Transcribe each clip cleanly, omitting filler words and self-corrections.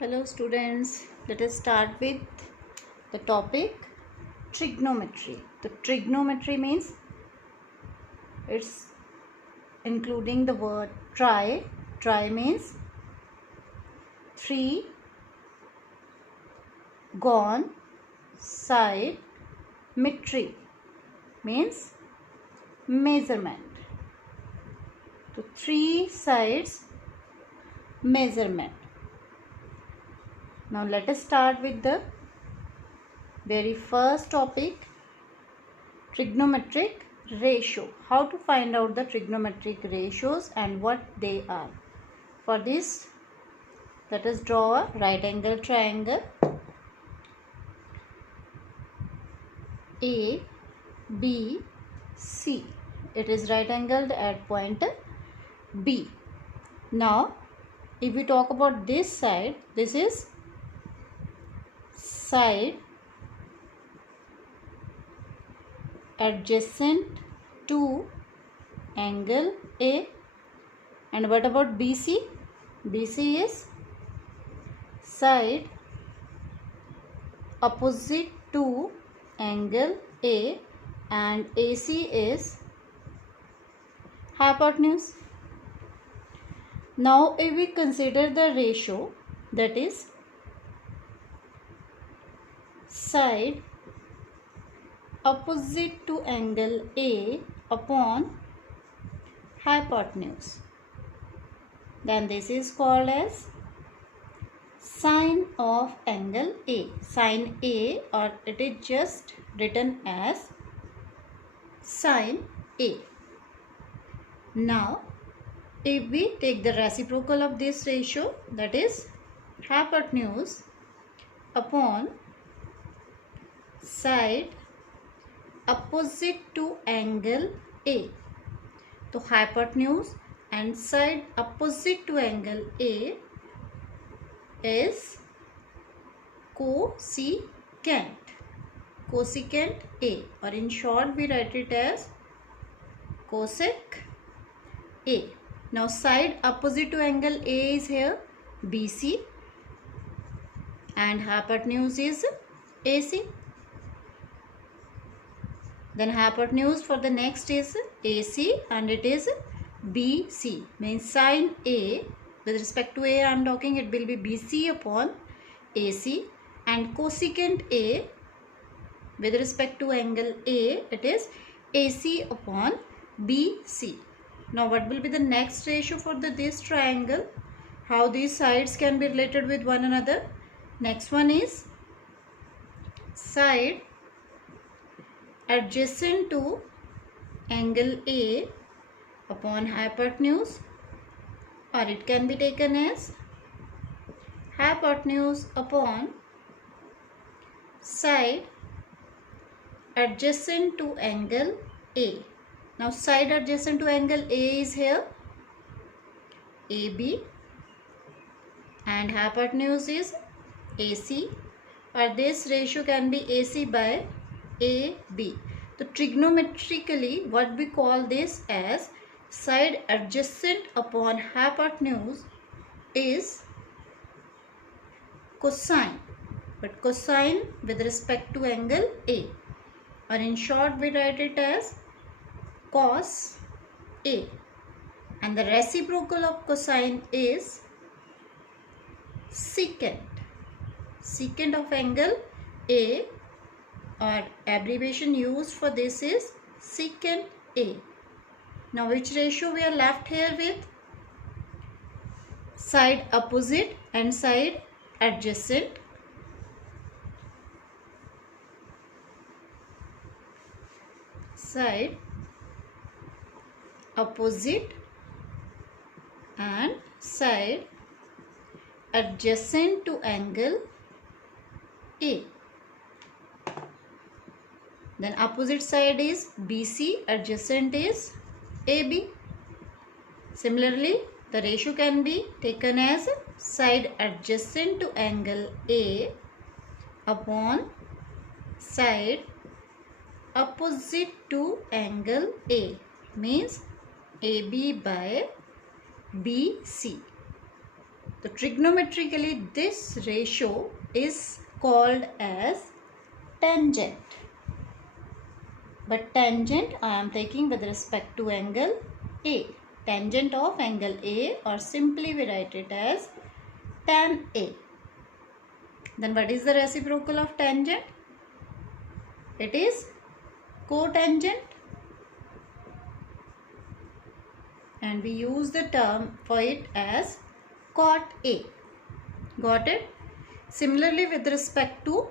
Hello students, let us start with the topic trigonometry. The trigonometry means it's including the word tri. Tri means three, gone, side, metry means measurement. So three sides measurement. Now let us start with the very first topic, trigonometric ratio. How to find out the trigonometric ratios and what they are. For this, let us draw a right angle triangle A, B, C. It is right angled at point B. Now, if we talk about this side, this is side adjacent to angle A. And what about BC? BC is side opposite to angle A, and AC is hypotenuse. Now if we consider the ratio, that is side opposite to angle A upon hypotenuse, then this is called as sine of angle A. Sine A, or it is just written as sine A. Now if we take the reciprocal of this ratio, that is hypotenuse upon side opposite to angle A. So hypotenuse and side opposite to angle A is cosecant. Cosecant A, or in short we write it as cosec A. Now side opposite to angle A is here BC and hypotenuse is AC. Then hypotenuse for the next is AC and it is BC. Means sine A, with respect to A I am talking, it will be BC upon AC, and cosecant A with respect to angle A, it is AC upon BC. Now what will be the next ratio for this triangle? How these sides can be related with one another? Next one is side adjacent to angle A upon hypotenuse, or it can be taken as hypotenuse upon side adjacent to angle A. Now side adjacent to angle A is here AB and hypotenuse is AC, or this ratio can be AC by AB. So trigonometrically what we call this as side adjacent upon hypotenuse is cosine, but cosine with respect to angle A, or in short we write it as cos A, and the reciprocal of cosine is secant. Secant of angle A, or abbreviation used for this is secant A. Now which ratio we are left here with? Side opposite and side adjacent. Side opposite and side adjacent to angle A. Then opposite side is BC, adjacent is AB. Similarly, the ratio can be taken as side adjacent to angle A upon side opposite to angle A, means AB by BC. So trigonometrically this ratio is called as tangent. But tangent I am taking with respect to angle A. Tangent of angle A, or simply we write it as tan A. Then what is the reciprocal of tangent? It is cotangent. And we use the term for it as cot A. Got it? Similarly, with respect to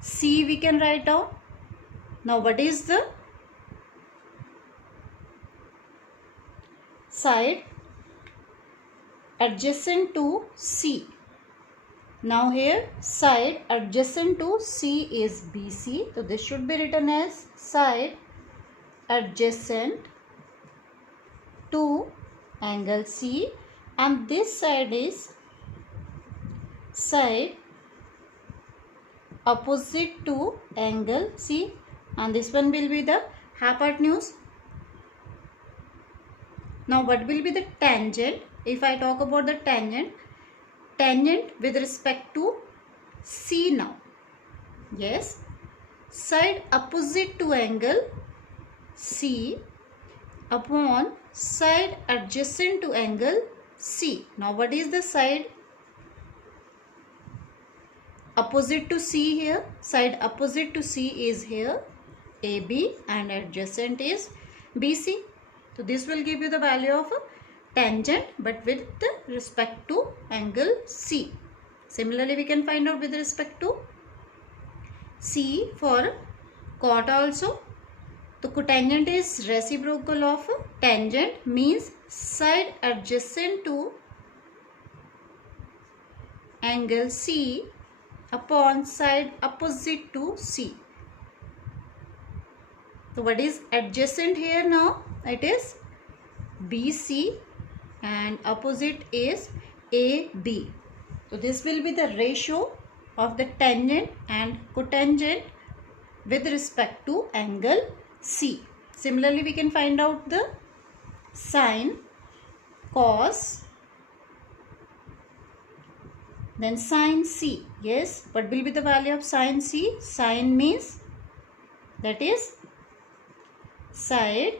C, we can write down. Now, what is the side adjacent to C? Now, here side adjacent to C is BC. So, this should be written as side adjacent to angle C, and this side is side opposite to angle C, and this one will be the hypotenuse. Now what will be the tangent? If I talk about the tangent with respect to C now. Yes, side opposite to angle C upon side adjacent to angle C. Now what is the side opposite to C here? Side opposite to C is here AB, and adjacent is BC. So this will give you the value of tangent, but with respect to angle C. Similarly, we can find out with respect to C for cot also. So cotangent is reciprocal of tangent, means side adjacent to angle C upon side opposite to C. So what is adjacent here now? It is BC and opposite is AB. So this will be the ratio of the tangent and cotangent with respect to angle C. Similarly, we can find out the sine, cos, then sine C. Yes, what will be the value of sine C? Sine means that is side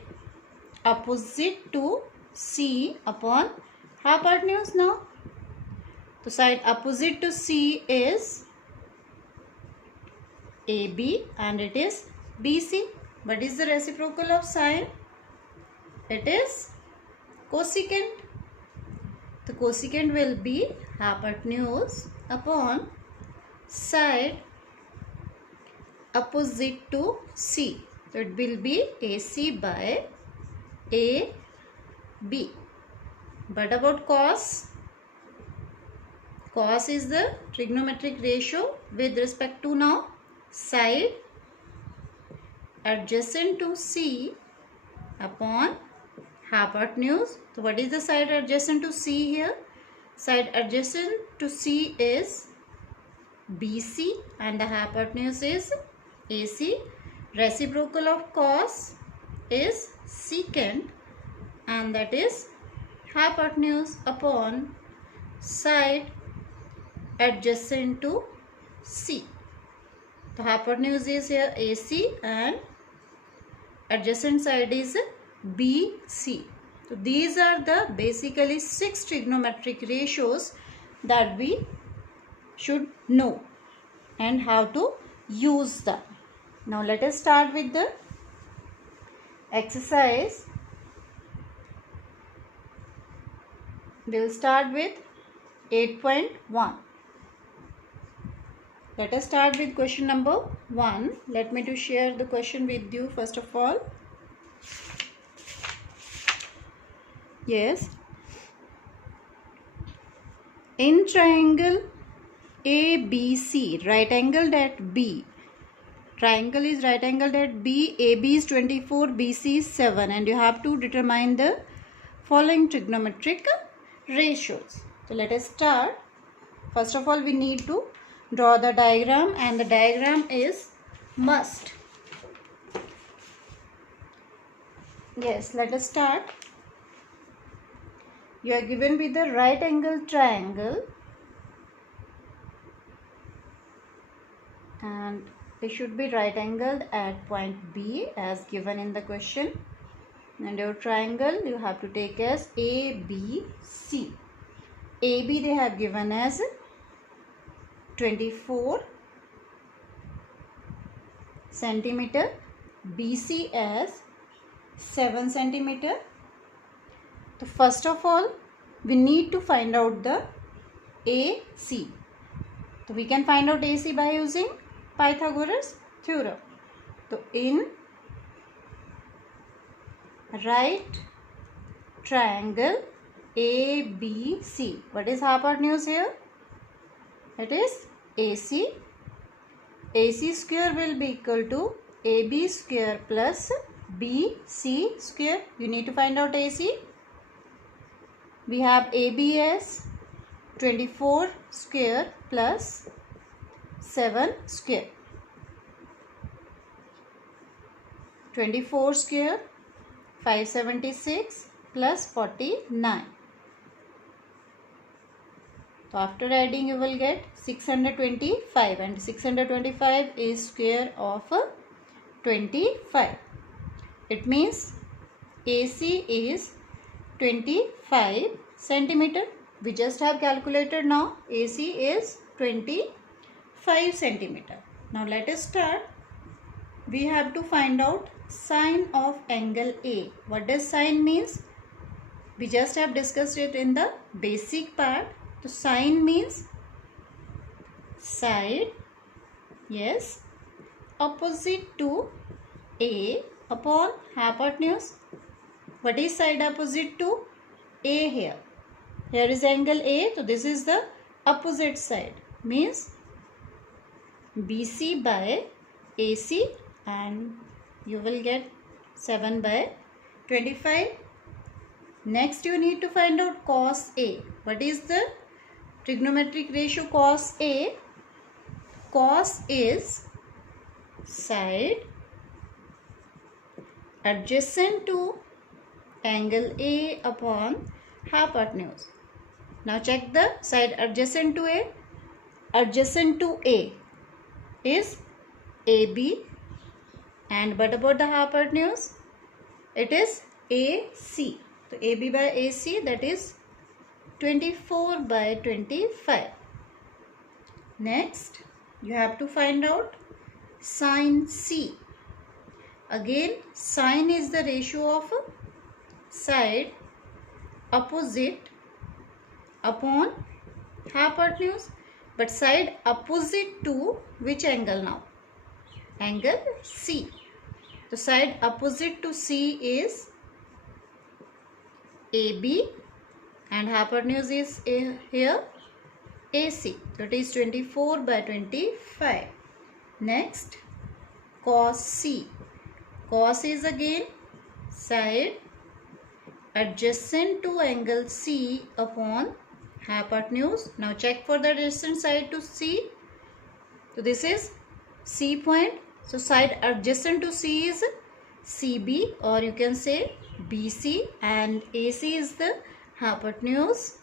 opposite to C upon hypotenuse now. The side opposite to C is AB and it is BC. What is the reciprocal of sine? It is cosecant. The cosecant will be hypotenuse upon side opposite to C. So it will be AC by AB. But about cos? Cos is the trigonometric ratio with respect to now side adjacent to C upon hypotenuse. So what is the side adjacent to C here? Side adjacent to C is BC and the hypotenuse is AC. Reciprocal of cos is secant, and that is hypotenuse upon side adjacent to C. The hypotenuse is here AC and adjacent side is BC. So these are the basically 6 trigonometric ratios that we should know and how to use them. Now let us start with the exercise. We will start with 8.1. Let us start with question number 1. Let me to share the question with you first of all. Yes. In triangle ABC, right angled at B. Triangle is right angled at B. AB is 24, BC is 7, and you have to determine the following trigonometric ratios. So let us start. First of all, we need to draw the diagram, and the diagram is must. Yes, let us start. you are given with the right angle triangle, and it should be right angled at point B as given in the question, and your triangle you have to take as ABC. AB they have given as 24 centimeter, BC as 7 centimeter. So first of all we need to find out the AC. So we can find out AC by using Pythagoras theorem. So in right triangle ABC, what is hypotenuse here? It is AC. AC square will be equal to AB square plus BC square. You need to find out AC. We have AB as 24 square plus 7 square. 24 square 576 plus 49. So after adding you will get 625, and 625 is square of 25. It means AC is 25 centimeter. We just have calculated now. AC is 25 centimeter. Now let us start. We have to find out sine of angle A. What does sine means? We just have discussed it in the basic part. So sine means side, yes, opposite to A upon hypotenuse. What is side opposite to A here? Here is angle A, so this is the opposite side, means BC by AC, and you will get 7 by 25. Next you need to find out cos A. What is the trigonometric ratio cos A? Cos is side adjacent to angle A upon hypotenuse. Now check the side adjacent to A. Adjacent to A is AB, and what about the hypotenuse? It is AC. So AB by AC, that is 24 by 25. Next you have to find out sine C. Again sine is the ratio of side opposite upon hypotenuse, but side opposite to which angle now? Angle C. The side opposite to C is AB, and hypotenuse is here AC. So it is 24 by 25. Next cos C. Cos is again side adjacent to angle C upon hypotenuse. Now check for the adjacent side to C. So this is C point. So side adjacent to C is CB, or you can say BC, and AC is the hypotenuse,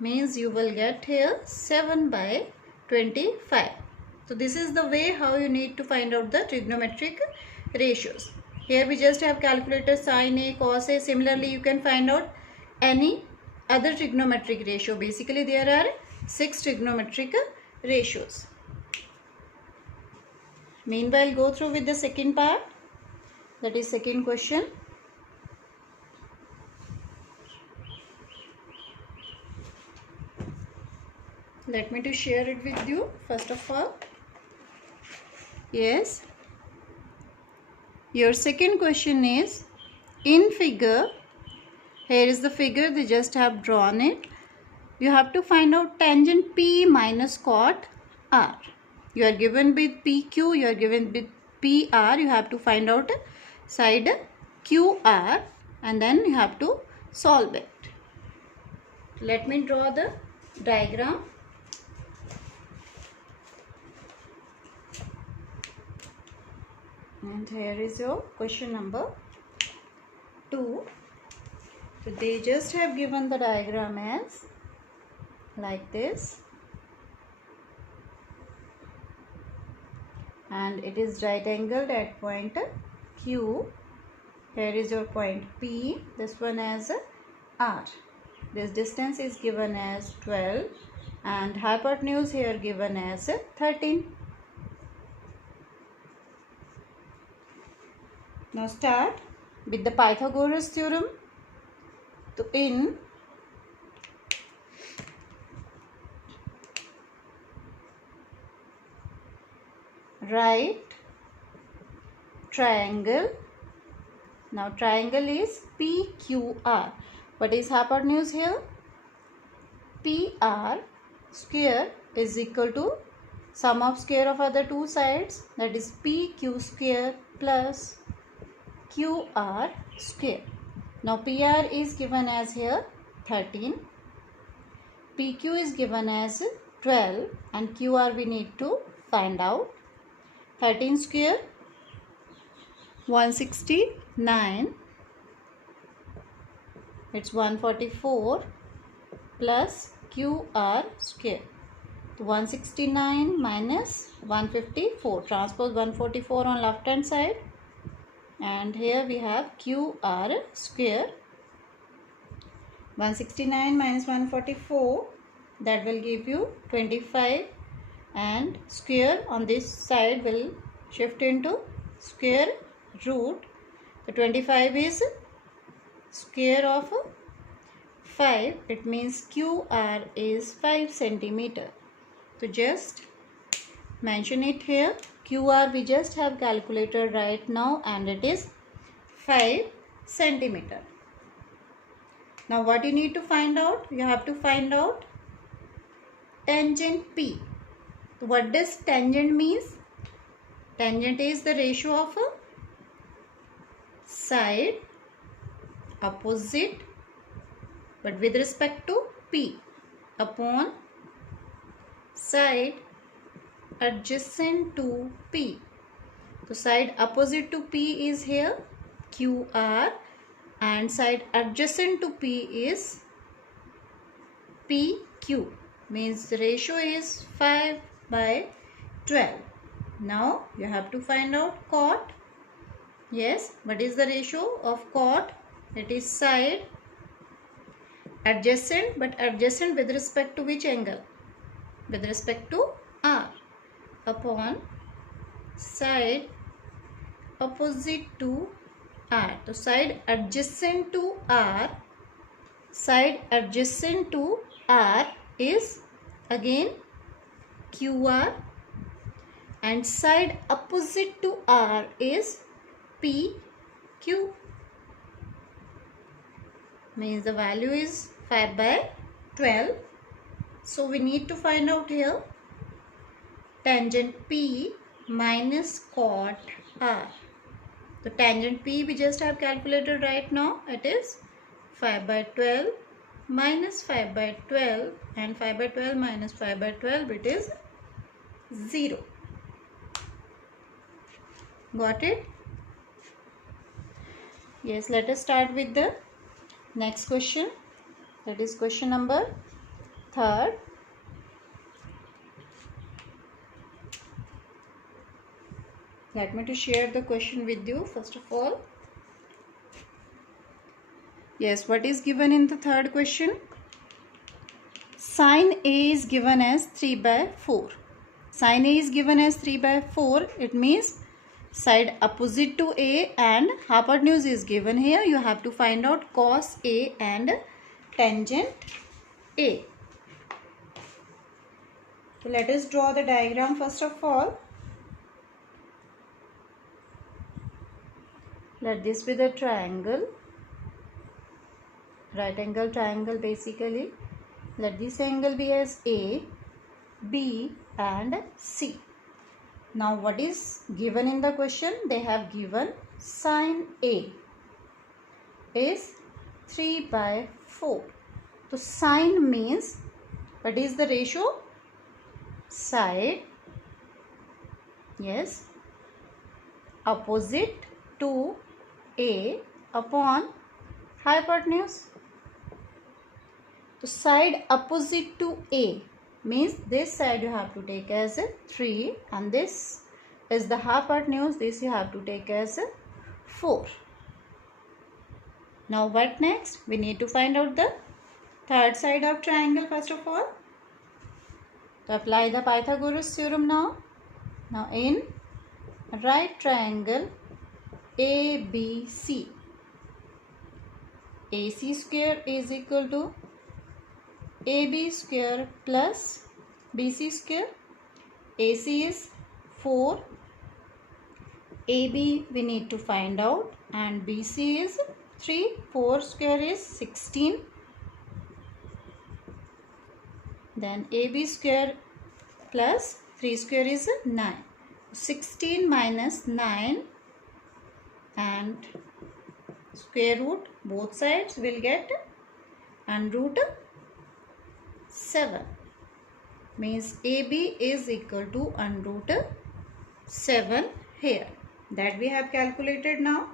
means you will get here 7 by 25. So this is the way how you need to find out the trigonometric ratios. Here we just have calculated sine A, cos A. Similarly you can find out any other trigonometric ratio. Basically there are 6 trigonometric ratios. Meanwhile go through with the second part, that is second question. Let me to share it with you first of all. Yes, your second question is in figure. Here is the figure, they just have drawn it. You have to find out tangent P minus cot R. You are given with PQ, you are given with PR. You have to find out side QR, and then you have to solve it. Let me draw the diagram. And here is your question number 2. So they just have given the diagram as like this, and it is right angled at point Q. Here is your point P, this one as R. This distance is given as 12 and hypotenuse here given as 13. Now start with the Pythagoras theorem. So in right triangle, now triangle is PQR. What is hypotenuse here? PR square is equal to sum of square of other two sides, that is PQ square plus QR square. Now PR is given as here 13, PQ is given as 12 and QR we need to find out. 13 square 169, it's 144 plus QR square. 169 minus 154, transpose 144 on left hand side, and here we have QR square. 169 minus 144, that will give you 25, and square on this side will shift into square root. The 25 is square of 5, it means QR is 5 centimeter. So just mention it here. QR we just have calculated right now and it is 5 centimeter. Now what you need to find out? You have to find out tangent P. So what does tangent means? Tangent is the ratio of a side opposite but with respect to P upon side adjacent to P. So side opposite to P is here QR and side adjacent to P is PQ, means the ratio is 5/12. Now you have to find out cot. Yes, what is the ratio of cot? It is side adjacent, but adjacent with respect to which angle? With respect to R, upon side opposite to R. So side adjacent to R, side adjacent to R is again QR and side opposite to R is PQ, means the value is 5/12. So we need to find out here tangent P minus cot R. The tangent P we just have calculated right now. It is 5/12 minus 5/12 and 5/12 minus 5/12, it is 0. Got it? Yes, let us start with the next question. That is question number 3rd. Let me to share the question with you first of all. Yes, what is given in the 3rd question? Sine A is given as 3/4. Sine A is given as 3/4. It means side opposite to A and hypotenuse is given here. You have to find out cos A and tangent A. So let us draw the diagram first of all. Let this be the triangle, right angle triangle basically. Let this angle be as A, B and C. Now what is given in the question? They have given sine A is 3/4. So sine means, what is the ratio? Side, yes, opposite to A upon hypotenuse. तो side opposite to A means this side you have to take as 3 and this is the hypotenuse, this you have to take as 4. Now what next? We need to find out the third side of triangle first of all. To apply the Pythagoras theorem now. Now in right triangle ABC, AC square is equal to AB square plus BC square. AC is 4, AB we need to find out, and BC is 3. 4 square is 16. Then AB square plus 3 square is 9. 16 minus 9 and square root, both sides will get and root 7. Means AB is equal to under root 7 here. That we have calculated now.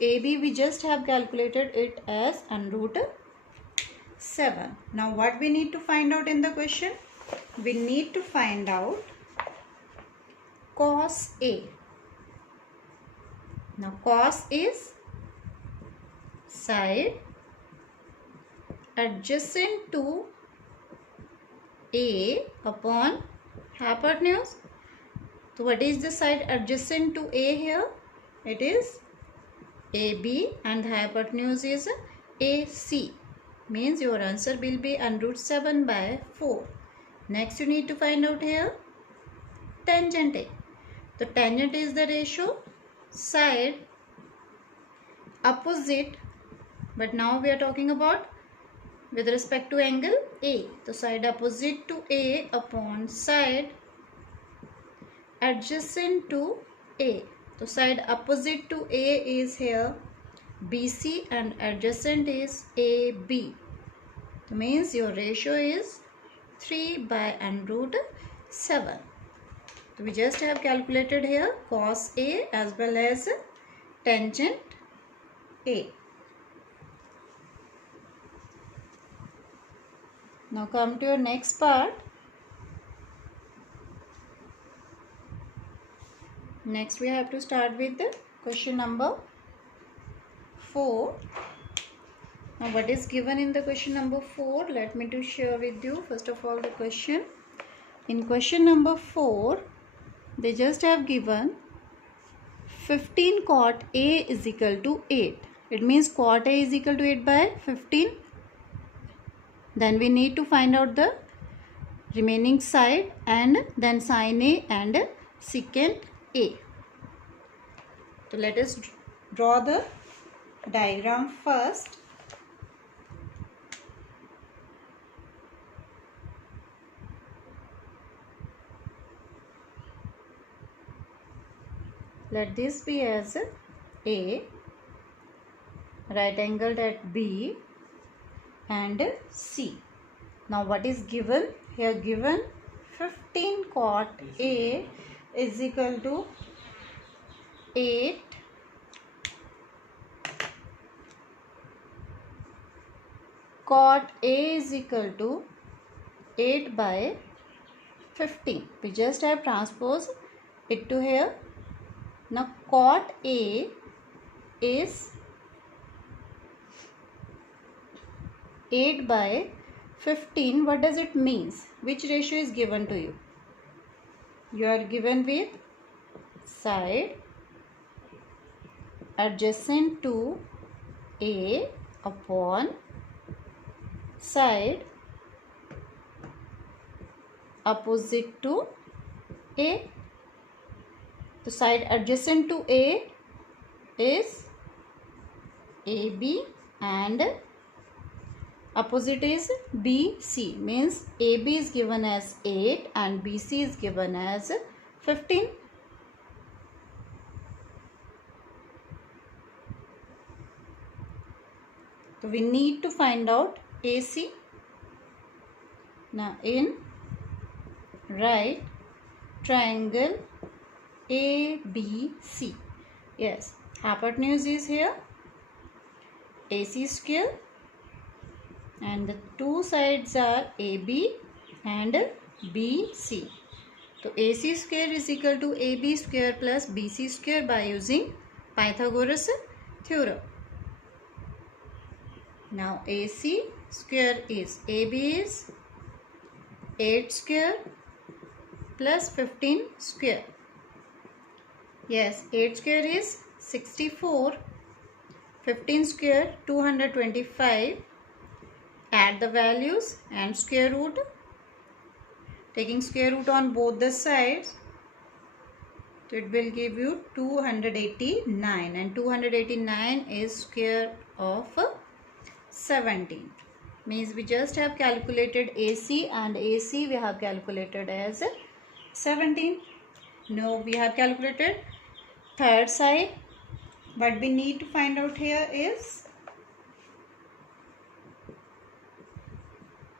AB we just have calculated it as under root 7. Now what we need to find out in the question? We need to find out cos A. Now cos is side adjacent to A upon hypotenuse. So what is the side adjacent to A here? It is AB and the hypotenuse is AC. Means your answer will be under root 7 by 4. Next you need to find out here tangent A. The tangent is the ratio side opposite, but now we are talking about with respect to angle A. The side opposite to A upon side adjacent to A. The side opposite to A is here BC and adjacent is AB. That means your ratio is 3 by under root 7. So we just have calculated here cos A as well as tangent A. Now come to your next part. Next we have to start with the question number 4. Now what is given in the question number 4? Let me to share with you first of all the question. In question number 4, they just have given 15 cot A is equal to 8. It means cot A is equal to 8 by 15. Then we need to find out the remaining side and then sin A and secant A. So let us draw the diagram first. Let this be as A, right angled at B and C. Now what is given? Here given 15 cot A is equal to 8 cot A is equal to 8 by 15. We just have transposed it to here. Now cot A is 8 by 15. What does it means? Which ratio is given to you? You are given with side adjacent to A upon side opposite to A. The side adjacent to A is AB and opposite is BC. Means AB is given as 8 and BC is given as 15. So we need to find out AC. Now in right triangle ABC. Yes, hypotenuse is here AC square and the two sides are AB and BC. So AC square is equal to AB square plus BC square by using Pythagoras theorem. Now AC square is AB is 8 square plus 15 square. Yes, 8 square is 64, 15 square 225. Add the values and square root. Taking square root on both the sides, so it will give you 289, and 289 is square of 17. Means we just have calculated AC, and AC we have calculated as 17. Now we have calculated third side. What we need to find out here is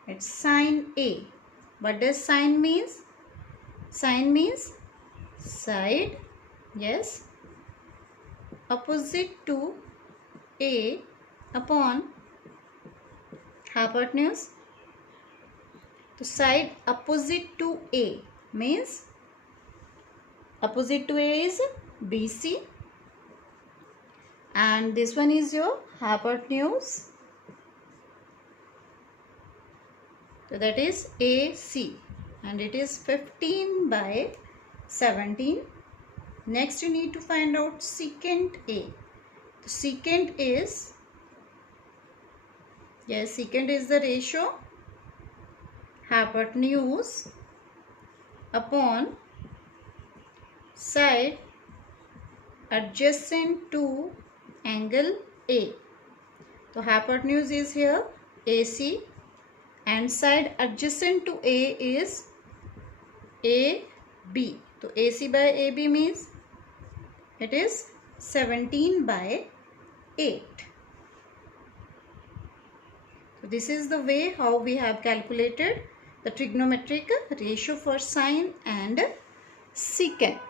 it's sine A. What does sine means? Sine means side, yes, opposite to A upon hypotenuse. The side opposite to A means opposite to A is BC, and this one is your hypotenuse. So that is AC, and it is 15 by 17. Next you need to find out secant A. The secant is, yes, secant is the ratio hypotenuse upon side adjacent to angle A. So hypotenuse is here AC, and side adjacent to A is AB. So AC by AB means it is 17 by 8. So this is the way how we have calculated the trigonometric ratio for sine and secant.